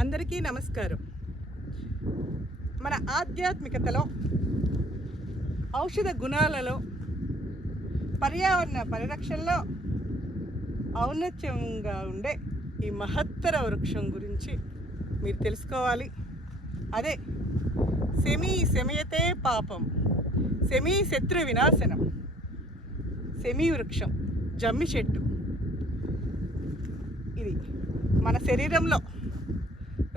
అందరికీ నమస్కారం. మన ఆధ్యాత్మికతలో ఔషధ గుణాలలో పర్యావరణ పరిరక్షణలో ఔన్నత్యంగా ఉండే ఈ మహత్తర వృక్షం గురించి మీరు తెలుసుకోవాలి. అదే సెమీ శమయతే పాపం సెమీ శత్రు వినాశనం సెమీ వృక్షం జమ్మి చెట్టు. ఇది మన శరీరంలో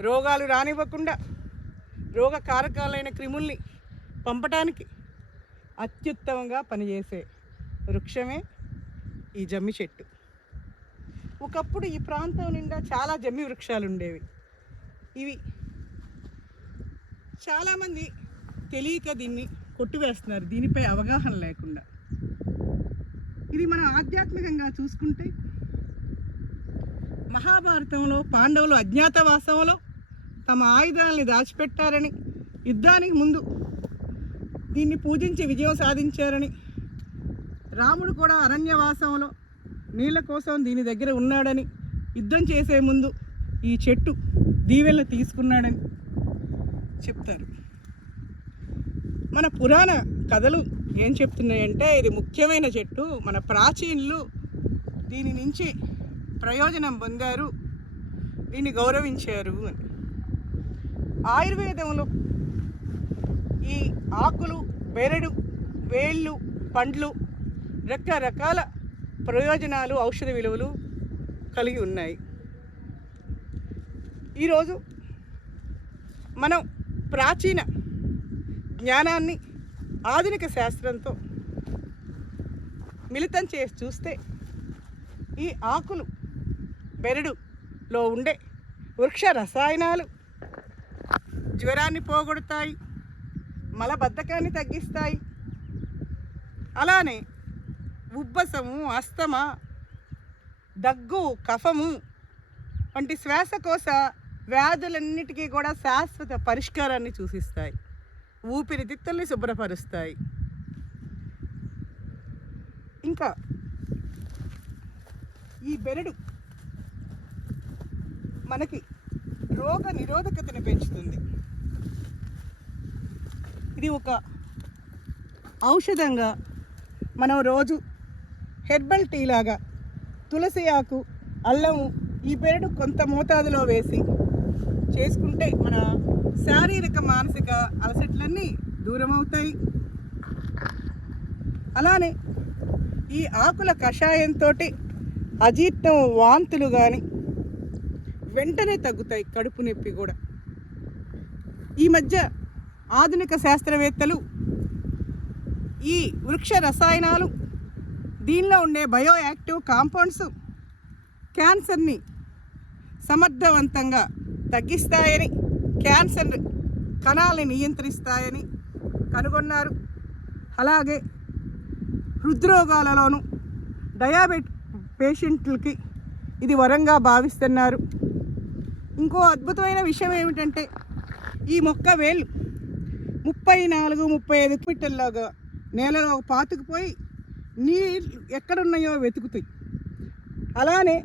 రోగాలు రానివ్వకుండా రోగ కారకాలైన క్రిముల్ని పంపటానికి అత్యుత్తమంగా పనిచేసే వృక్షమే ఈ జమ్మి చెట్టు. ఒకప్పుడు ఈ ప్రాంతం నిండా చాలా జమ్మి వృక్షాలు ఉండేవి. ఇవి చాలామంది తెలియక దీన్ని కొట్టివేస్తున్నారు. దీనిపై అవగాహన లేకుండా. ఇది మనం ఆధ్యాత్మికంగా చూసుకుంటే మహాభారతంలో పాండవులు అజ్ఞాతవాసంలో తమ ఆయుధాలని దాచిపెట్టారని యుద్ధానికి ముందు దీన్ని పూజించి విజయం సాధించారని. రాముడు కూడా అరణ్యవాసంలో నీళ్ళ కోసం దీని దగ్గర ఉన్నాడని యుద్ధం చేసే ముందు ఈ చెట్టు దీవెల్లో తీసుకున్నాడని చెప్తారు. మన పురాణ కథలు ఏం చెప్తున్నాయంటే ఇది ముఖ్యమైన చెట్టు. మన ప్రాచీనులు దీని నుంచి ప్రయోజనం పొందారు. దీన్ని గౌరవించారు అని. ఆయుర్వేదంలో ఈ ఆకులు బెరడు వేళ్ళు పండ్లు రకరకాల ప్రయోజనాలు ఔషధ విలువలు కలిగి ఉన్నాయి. ఈరోజు మనం ప్రాచీన జ్ఞానాన్ని ఆధునిక శాస్త్రంతో మిళితం చేసి చూస్తే ఈ ఆకులు బెరడులో ఉండే వృక్ష రసాయనాలు జ్వరాన్ని పోగొడతాయి మలబద్ధకాన్ని తగ్గిస్తాయి. అలానే ఉబ్బసము అస్తమా దగ్గు కఫము వంటి శ్వాసకోశ వ్యాధులన్నిటికీ కూడా శాశ్వత పరిష్కారాన్ని సూచిస్తాయి ఊపిరితిత్తుల్ని శుభ్రపరుస్తాయి. ఇంకా ఈ బెరడు మనకి రోగ నిరోధకతను పెంచుతుంది. ఇది ఒక ఔషధంగా మనం రోజు హెర్బల్ టీ లాగా తులసి ఆకు అల్లము ఈ బెరడు కొంత మోతాదులో వేసి చేసుకుంటే మన శారీరక మానసిక అలసట్లన్నీ దూరం అవుతాయి అలానే ఈ ఆకుల కషాయంతో అజీర్ణం వాంతులు కానీ వెంటనే తగ్గుతాయి కడుపు నొప్పి కూడా. ఈ మధ్య ఆధునిక శాస్త్రవేత్తలు ఈ వృక్ష రసాయనాలు దీనిలో ఉండే బయో యాక్టివ్ కాంపౌండ్స్ క్యాన్సర్ని సమర్థవంతంగా తగ్గిస్తాయని క్యాన్సర్ కణాలని నియంత్రిస్తాయని కనుగొన్నారు. అలాగే హృద్రోగాలలోనూ డయాబెట్ పేషెంట్లకి ఇది వరంగా భావిస్తున్నారు. ఇంకో అద్భుతమైన విషయం ఏమిటంటే ఈ మొక్క వేళ్ళు ముప్పై నాలుగు ముప్పై ఐదు పిట్టల్లాగా నేలలో పాతుకుపోయి నీళ్ళు ఎక్కడున్నాయో వెతుకుతాయి. అలానే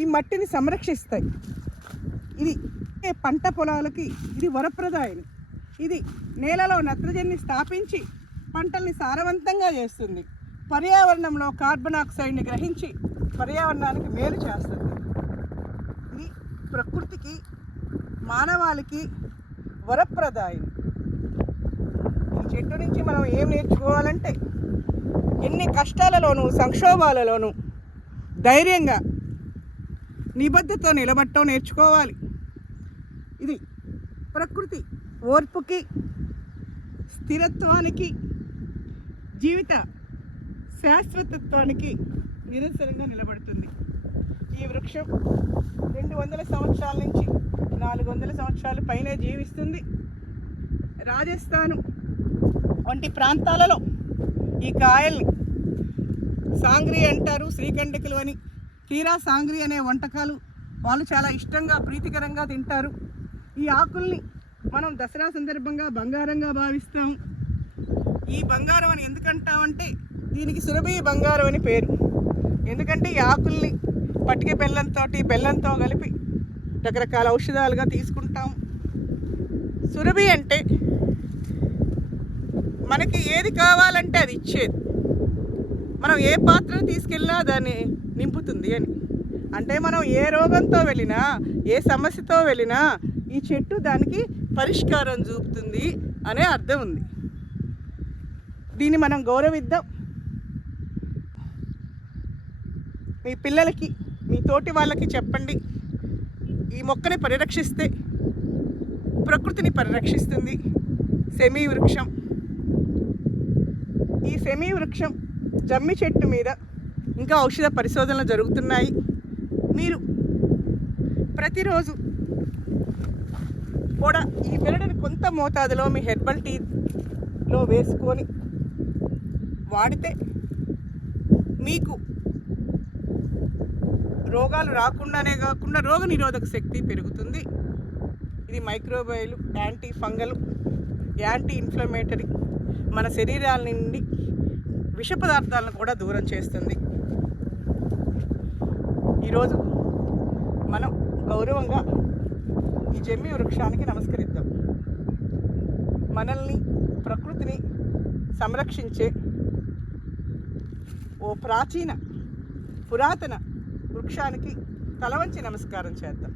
ఈ మట్టిని సంరక్షిస్తాయి. ఇది పంట పొలాలకి ఇది వరప్రదాయం ఇది నేలలో నత్రజనిని స్థాపించి పంటల్ని సారవంతంగా చేస్తుంది. పర్యావరణంలో కార్బన్ ఆక్సైడ్ని గ్రహించి పర్యావరణానికి మేలు చేస్తుంది. ఇది ప్రకృతికి మానవాళికి వరప్రదాయం చెట్టు నుంచి మనం ఏం నేర్చుకోవాలంటే ఎన్ని కష్టాలలోనూ సంక్షోభాలలోనూ ధైర్యంగా నిబద్ధతో నిలబట్టం నేర్చుకోవాలి. ఇది ప్రకృతి ఓర్పుకి స్థిరత్వానికి జీవిత శాశ్వతత్వానికి నిరంతరంగా నిలబడుతుంది. ఈ వృక్షం రెండు వందల సంవత్సరాల నుంచి నాలుగు వందల సంవత్సరాల పైనే జీవిస్తుంది. రాజస్థాను వంటి ప్రాంతాలలో ఈ కాయల్ని సాంగ్రీ అంటారు శ్రీకండికలు అని. తీరా సాంగ్రీ అనే వంటకాలు వాళ్ళు చాలా ఇష్టంగా ప్రీతికరంగా తింటారు. ఈ ఆకుల్ని మనం దసరా సందర్భంగా బంగారంగా భావిస్తాం. ఈ బంగారం అని ఎందుకంటామంటే దీనికి సురభి బంగారం అని పేరు. ఎందుకంటే ఈ ఆకుల్ని పట్టిక బెల్లంతో బెల్లంతో కలిపి రకరకాల ఔషధాలుగా తీసుకుంటాం. సురభి అంటే మనకి ఏది కావాలంటే అది ఇచ్చేది. మనం ఏ పాత్రను తీసుకెళ్ళినా దాన్ని నింపుతుంది అని. అంటే మనం ఏ రోగంతో వెళ్ళినా ఏ సమస్యతో వెళ్ళినా ఈ చెట్టు దానికి పరిష్కారం చూపుతుంది అనే అర్థం ఉంది. దీన్ని మనం గౌరవిద్దాం. మీ పిల్లలకి మీ తోటి వాళ్ళకి చెప్పండి. ఈ మొక్కని పరిరక్షిస్తే ప్రకృతిని పరిరక్షిస్తుంది. సెమీ వృక్షం. ఈ సెమీ వృక్షం జమ్మి చెట్టు మీద ఇంకా ఔషధ పరిశోధనలు జరుగుతున్నాయి. మీరు ప్రతిరోజు కూడా ఈ పెరడుని కొంత మోతాదులో మీ హెర్బల్ టీలో వేసుకొని వాడితే మీకు రోగాలు రాకుండానే కాకుండా రోగ నిరోధక శక్తి పెరుగుతుంది. ఇది మైక్రోబయలు యాంటీ ఫంగల్ యాంటీ ఇన్ఫ్లమేటరీ మన శరీరాల నుండి విష పదార్థాలను కూడా దూరం చేస్తుంది. ఈరోజు మనం గౌరవంగా ఈ జమ్మి వృక్షానికి నమస్కరిద్దాం. మనల్ని ప్రకృతిని సంరక్షించే ఓ ప్రాచీన పురాతన వృక్షానికి తలవంచి నమస్కారం చేద్దాం.